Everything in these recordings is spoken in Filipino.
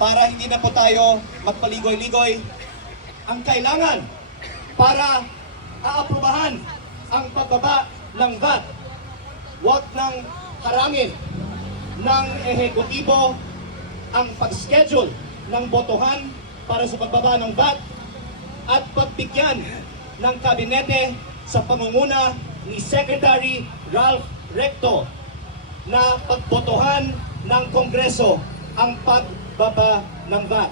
para hindi na po tayo magpaligoy-ligoy. Ang kailangan para aaprubahan ang pagbaba ng VAT, huwag nang harangin ng ehekutibo ang pag-schedule ng botohan para sa pagbaba ng VAT at pagbigyan ng kabinete sa pangunguna ni Secretary Ralph Recto na pagbotohan ng Kongreso ang pagbaba ng VAT.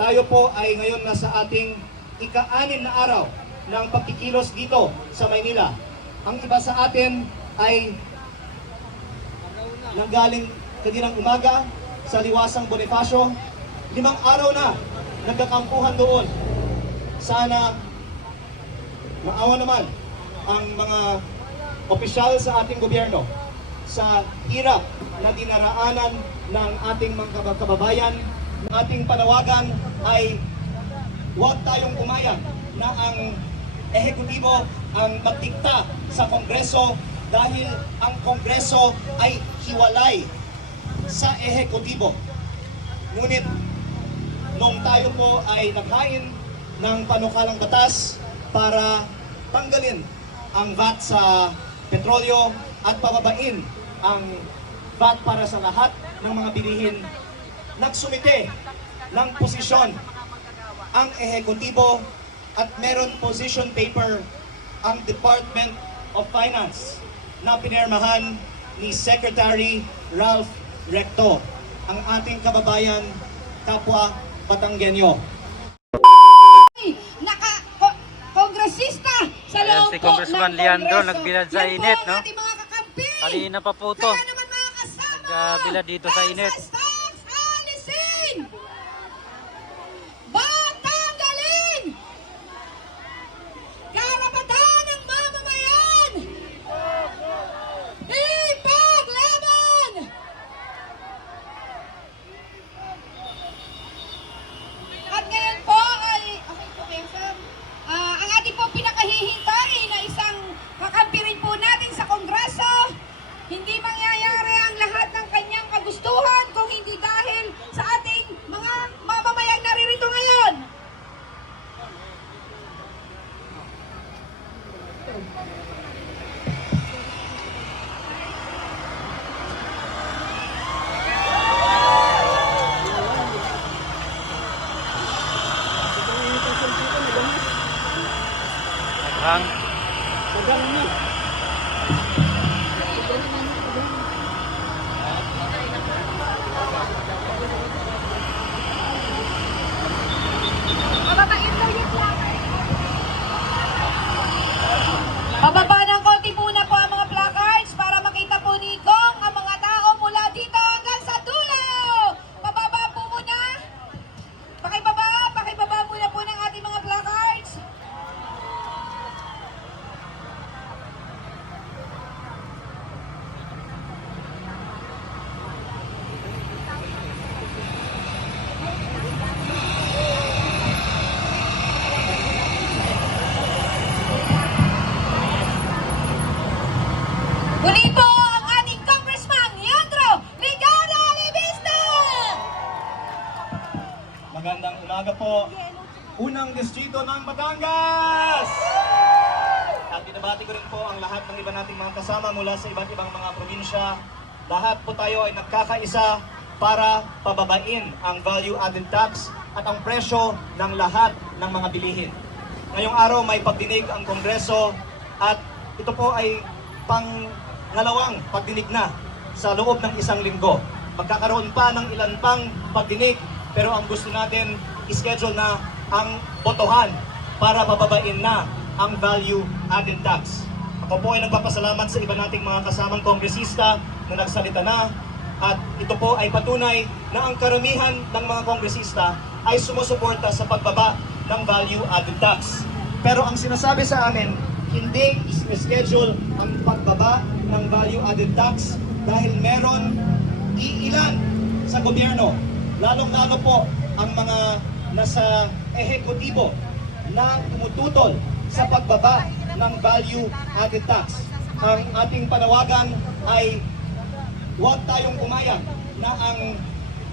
Tayo po ay ngayon nasa ating ika-6 na araw ng pagkikilos dito sa Maynila. Ang iba sa atin ay nanggaling kaninang umaga sa Liwasang Bonifacio. 5 araw na nagkakampuhan doon. Sana maawa naman ang mga opisyal sa ating gobyerno sa hirap na dinaraanan ng ating mga kababayan. Ang ating panawagan ay huwag tayong umayag na ang ehekutibo ang magdikta sa Kongreso dahil ang Kongreso ay hiwalay sa ehekutibo. Ngunit noong tayo po ay naghain ng panukalang batas para tanggalin ang VAT sa petrolyo at pababain ang VAT para sa lahat ng mga bilihin, nagsumite ng posisyon ang ehekutibo at meron position paper ang Department of Finance na pinirmahan ni Secretary Ralph Recto, ang ating kababayan, kapwa Batanggenyo. Kongresista sa loob si po Congressman ng Leandro Kongreso. nagbilad sa Yan init, po ang no? ating mga kakampi. Kanina pa po to. Kaya naman mga kasama. Nagbilad dito sa init. Tax alisin! Batanggalin! Karapatan ng mamamayan! Ipaglaban! At ngayon po ay... Okay po, Benson. Ang ating po pinakahihintay na isang kakampi rin po natin sa Kongreso. Hindi mangyayari ang lahat ng kanyang kagustuhan kung hindi dahil sa ating mga mamamayang naririto ngayon. Ang Pababa ng konti muna po ang mga placards para makita po ni Gong ang mga tao mula dito hanggang sa dulo. Pababa po muna. Pakibaba muna po ng ating mga placards. Muli po ang ating Congressman Leandro Ligara Alibista! Magandang umaga po. Unang distrito ng Batangas! At binabati ko rin po ang lahat ng iba nating mga kasama mula sa iba't ibang mga probinsya. Lahat po tayo ay nagkakaisa para pababain ang value-added tax at ang presyo ng lahat ng mga bilihin. Ngayong araw may pagdinig ang Kongreso at ito po ay pangalawang pagdinig na sa loob ng 1 linggo. Magkakaroon pa ng ilan pang pagdinig, pero ang gusto natin ischedule na ang botohan para pababain na ang value-added tax. Ako po ay nagpapasalamat sa iba nating mga kasamang kongresista na nagsalita na, at ito po ay patunay na ang karamihan ng mga kongresista ay sumusuporta sa pagbaba ng value-added tax. Pero ang sinasabi sa amin, hindi schedule ang pagbaba ng value-added tax dahil meron iilan sa gobyerno, lalong-lalo po ang mga nasa ehekutibo na tumututol sa pagbaba ng value-added tax. Ang ating panawagan ay huwag tayong umayag na ang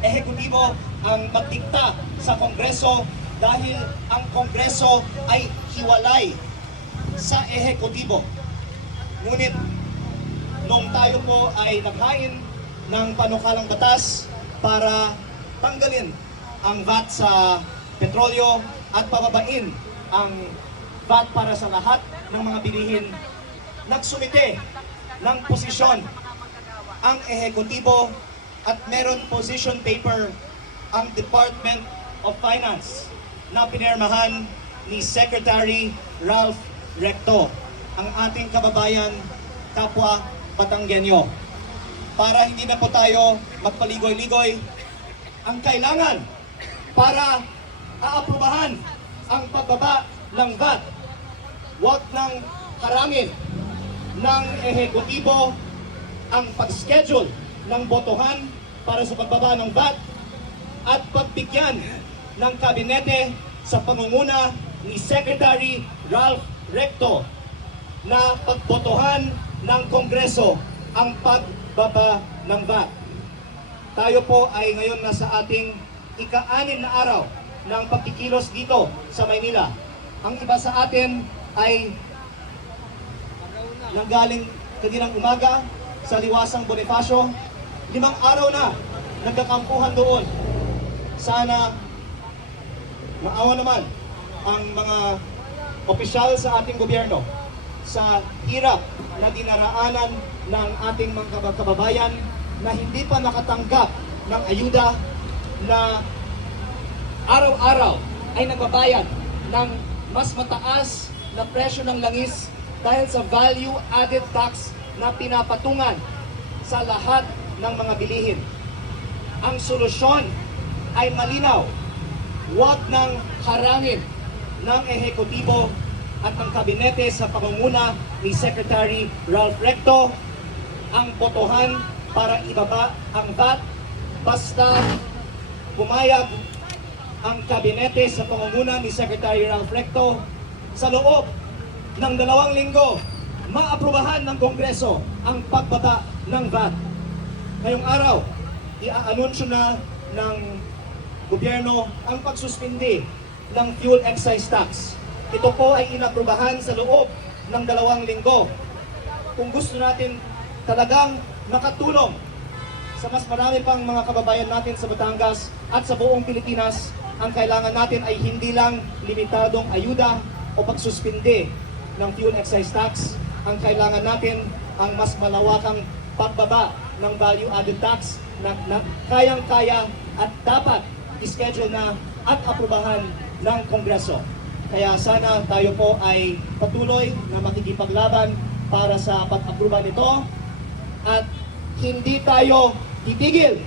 ehekutibo ang magdikta sa Kongreso dahil ang Kongreso ay hiwalay sa ehekutibo. Ngunit noong tayo po ay naghain ng panukalang batas para tanggalin ang VAT sa petrolyo at pababain ang VAT para sa lahat ng mga bilihin, nagsumite ng posisyon ang ehekutibo at meron position paper ang Department of Finance na pinirmahan ni Secretary Ralph Recto, ang ating kababayan, kapwa Batanggenyo. Para hindi na po tayo magpaligoy-ligoy, ang kailangan para aaprubahan ang pagbaba ng VAT, wag nang harangin ng ehekutibo ang pag-schedule ng botohan para sa pagbaba ng VAT at pagbigyan ng kabinete sa pangunguna ni Secretary Ralph Recto na pagbotohan ng Kongreso ang pagbaba ng VAT. Tayo po ay ngayon nasa ating ika-6 na araw ng pagkikilos dito sa Maynila. Ang iba sa atin ay nanggaling kaninang umaga sa Liwasang Bonifacio. 5 araw na nagkakampuhan doon. Sana maawa naman ang mga opisyal sa ating gobyerno sa hirap na dinaraanan ng ating mga kababayan na hindi pa nakatanggap ng ayuda, na araw-araw ay nagbabayad ng mas mataas na presyo ng langis dahil sa value added tax na pinapatungan sa lahat ng mga bilihin. Ang solusyon ay malinaw. Huwag nang harangin ng ehekutibo at ng kabinete sa pangunguna ni Secretary Ralph Recto ang botohan para ibaba ang VAT, basta pumayag ang kabinete sa pangunguna ni Secretary Ralph Recto sa loob ng 2 linggo maaprubahan ng Kongreso ang pagbaba ng VAT. Ngayong araw, i-anunsyo na ng gobyerno ang pagsuspindi ng fuel excise tax. Ito po ay inaprubahan sa loob ng 2 linggo. Kung gusto natin talagang makatulong sa mas marami pang mga kababayan natin sa Batangas at sa buong Pilipinas, ang kailangan natin ay hindi lang limitadong ayuda o pagsuspindi ng fuel excise tax. Ang kailangan natin ang mas malawakang pagbaba ng value added tax na kayang-kaya at dapat ischedule na at aprubahan ng Kongreso. Kaya sana tayo po ay patuloy na makikipaglaban para sa pag-aproba nito at hindi tayo titigil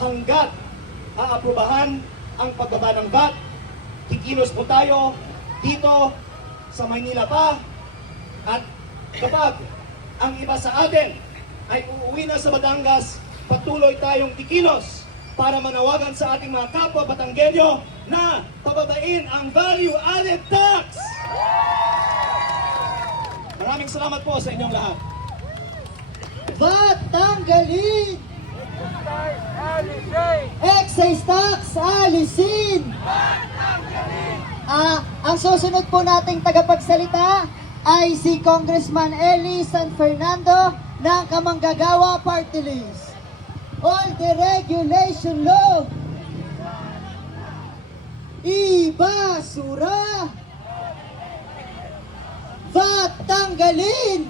hanggat aaprubahan ang pagbaba ng VAT. Kikilos po tayo dito sa Maynila pa, at kapag ang iba sa atin ay uuwi na sa Batangas, patuloy tayong kikilos para manawagan sa ating mga kapwa Batanggenyo na pababain ang value added tax. Maraming salamat po sa inyong lahat. VAT tanggalin! Excise tax alisin! Ang susunod po nating tagapagsalita ay si Congressman Eli San Fernando ng Kamanggagawa Party List. All the regulation law ibasura! VAT tanggalin!